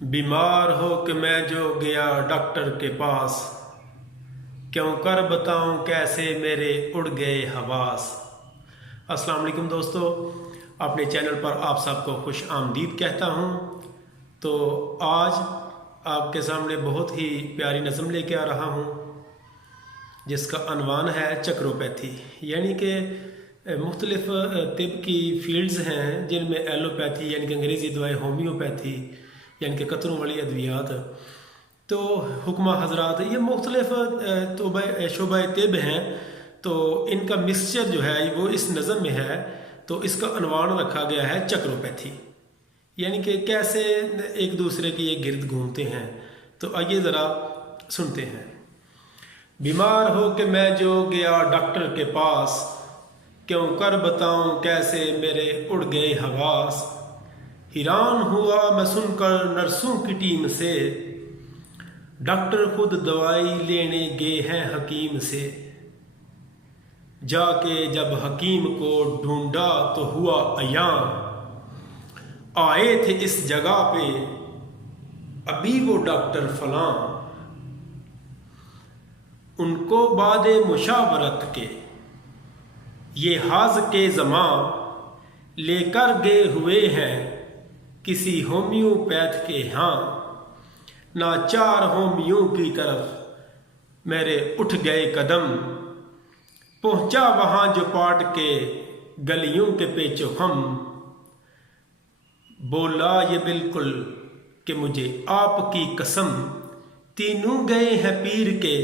बीमार हो कि मैं जो गया डॉक्टर के पास, क्यों कर बताऊं कैसे मेरे उड़ गए हवास। अस्सलाम वालेकुम दोस्तों, अपने चैनल पर आप सबको खुश आमदीद कहता हूं। तो आज आपके सामने बहुत ही प्यारी नज़म लेके आ रहा हूं जिसका अनवान है चक्रोपैथी। यानी कि मुख्तलिफ तिब की फील्ड्स हैं जिनमें एलोपैथी यानी कि अंग्रेज़ी दवाएँ, होम्योपैथी यानी कि कतरों वाली अद्वियात, तो हुक्मा हजरात, ये मुख्तलिफ तो शोबा तिब हैं। तो इनका मिक्सचर जो है वो इस नज़म में है। तो इसका अनवान रखा गया है चक्रोपैथी, यानी कि कैसे एक दूसरे के ये गिर्द घूमते हैं। तो आइए ज़रा सुनते हैं। बीमार हो कि मैं जो गया डॉक्टर के पास, क्यों कर बताऊं कैसे मेरे उड़ गए हवास। हैरान हुआ मैं सुनकर नर्सों की टीम से, डॉक्टर खुद दवाई लेने गए हैं हकीम से। जाके जब हकीम को ढूंढा तो हुआ अयां, आए थे इस जगह पे अभी वो डॉक्टर फलां। उनको बादे मुशावरत के ये हाज के ज़मां, लेकर गए हुए हैं किसी होम्योपैथ के यहाँ। नाचार होमियो की तरफ मेरे उठ गए कदम, पहुंचा वहां जो पाट के गलियों के पेचो हम। बोला ये बिल्कुल कि मुझे आपकी कसम, तीनों गए हैं पीर के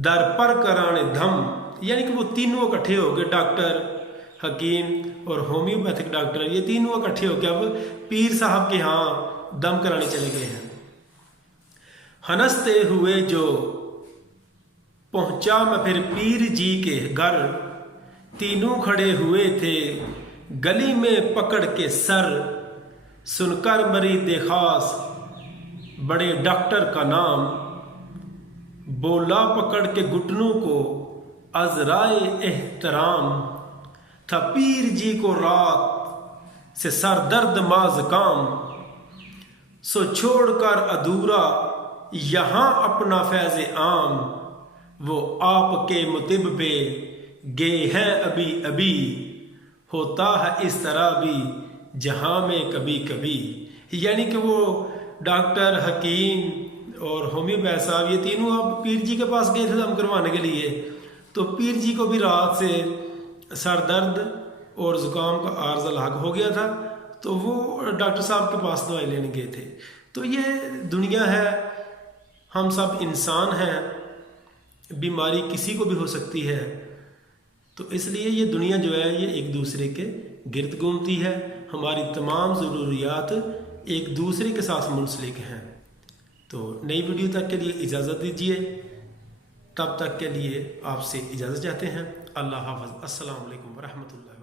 दर पर कराने धम। यानी कि वो तीनों इकट्ठे हो गए, डॉक्टर, हकीम और होम्योपैथिक डॉक्टर, ये तीनों इकट्ठे होकर अब पीर साहब के यहाँ दम कराने चले गए हैं। हंसते हुए जो पहुंचा मैं फिर पीर जी के घर, तीनों खड़े हुए थे गली में पकड़ के सर। सुनकर मरीद खास बड़े डॉक्टर का नाम, बोला पकड़ के घुटनों को अजराए एहतराम। था पीर जी को रात से सर दर्द माज काम, सो छोड़कर अधूरा यहाँ अपना फैज़ आम। वो आपके मुतिब पे गए हैं अभी अभी, होता है इस तरह भी जहाँ में कभी कभी। यानी कि वो डॉक्टर, हकीम और होम्योपैथ साहब, ये तीनों अब पीर जी के पास गए थे दम करवाने के लिए। तो पीर जी को भी रात से सर दर्द और ज़ुकाम का आर्ज़ा लाग हो गया था, तो वो डॉक्टर साहब के पास दवाई लेने गए थे। तो ये दुनिया है, हम सब इंसान हैं, बीमारी किसी को भी हो सकती है। तो इसलिए ये दुनिया जो है ये एक दूसरे के गिर्द घूमती है। हमारी तमाम ज़रूरियात एक दूसरे के साथ मुंसलिक हैं। तो नई वीडियो तक के लिए इजाज़त दीजिए, तब तक के लिए आपसे इजाज़त चाहते हैं। अल्लाह हाफ़िज़। अस्सलाम वालेकुम व रहमतुल्लाह।